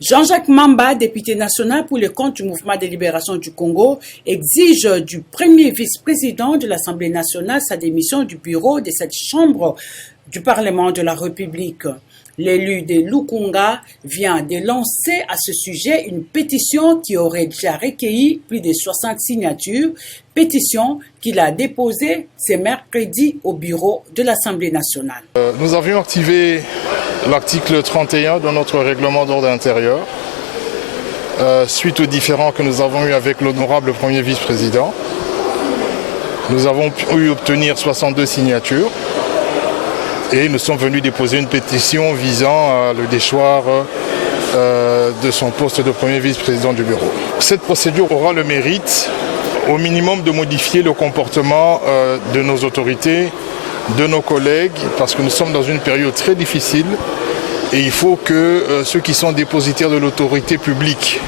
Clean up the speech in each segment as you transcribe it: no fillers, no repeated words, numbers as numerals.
Jean-Jacques Mamba, député national pour le compte du Mouvement de libération du Congo, exige du premier vice-président de l'Assemblée nationale sa démission du bureau de cette chambre du Parlement de la République. L'élu de Lukunga vient de lancer à ce sujet une pétition qui aurait déjà recueilli plus de 60 signatures, pétition qu'il a déposée ce mercredi au bureau de l'Assemblée nationale. Nous avions activé l'article 31 de notre règlement d'ordre intérieur, suite aux différends que nous avons eus avec l'honorable premier vice-président. Nous avons pu obtenir 62 signatures et nous sommes venus déposer une pétition visant à le déchoir de son poste de premier vice-président du bureau. Cette procédure aura le mérite, au minimum, de modifier le comportement de nos autorités, de nos collègues, parce que nous sommes dans une période très difficile et il faut que ceux qui sont dépositaires de l'autorité publique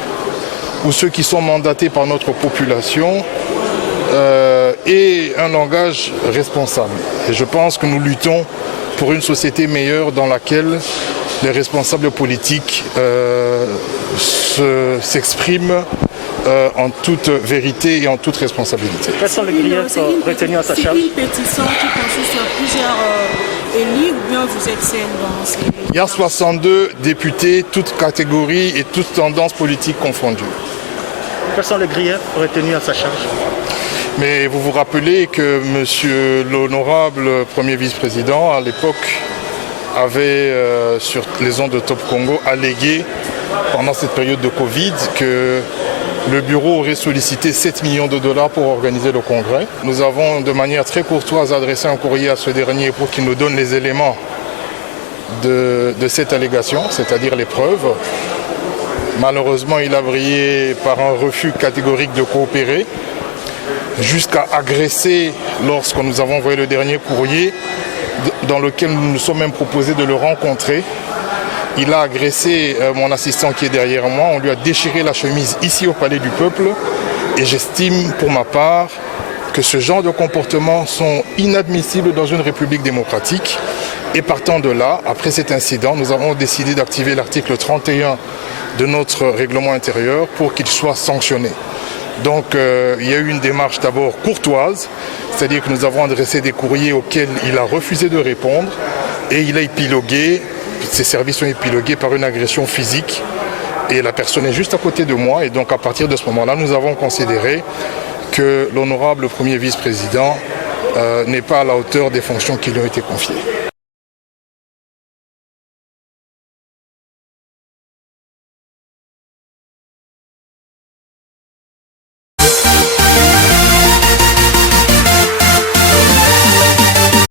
ou ceux qui sont mandatés par notre population aient un langage responsable. Et je pense que nous luttons pour une société meilleure dans laquelle les responsables politiques s'expriment en toute vérité et en toute responsabilité. Quels sont les griefs retenus à sa charge? C'est une pétition qui consiste sur plusieurs élus ou bien vous êtes seul dans ces... Il y a 62 députés, toutes catégories et toutes tendances politiques confondues. Quels sont les griefs retenus à sa charge? Mais vous vous rappelez que monsieur l'honorable premier vice-président, à l'époque, avait, sur les ondes de Top Congo, allégué, pendant cette période de Covid, que le bureau aurait sollicité 7 millions de dollars pour organiser le congrès. Nous avons, de manière très courtoise, adressé un courrier à ce dernier pour qu'il nous donne les éléments de cette allégation, c'est-à-dire les preuves. Malheureusement, il a brillé par un refus catégorique de coopérer, jusqu'à agresser, lorsque nous avons envoyé le dernier courrier, dans lequel nous nous sommes même proposés de le rencontrer. Il a agressé mon assistant qui est derrière moi, on lui a déchiré la chemise ici au Palais du Peuple et j'estime pour ma part que ce genre de comportements sont inadmissibles dans une république démocratique. Et partant de là, après cet incident, nous avons décidé d'activer l'article 31 de notre règlement intérieur pour qu'il soit sanctionné. Donc il y a eu une démarche d'abord courtoise, c'est-à-dire que nous avons adressé des courriers auxquels il a refusé de répondre et il a épilogué, ses services sont épilogués par une agression physique et la personne est juste à côté de moi et donc à partir de ce moment-là, nous avons considéré que l'honorable premier vice-président n'est pas à la hauteur des fonctions qui lui ont été confiées.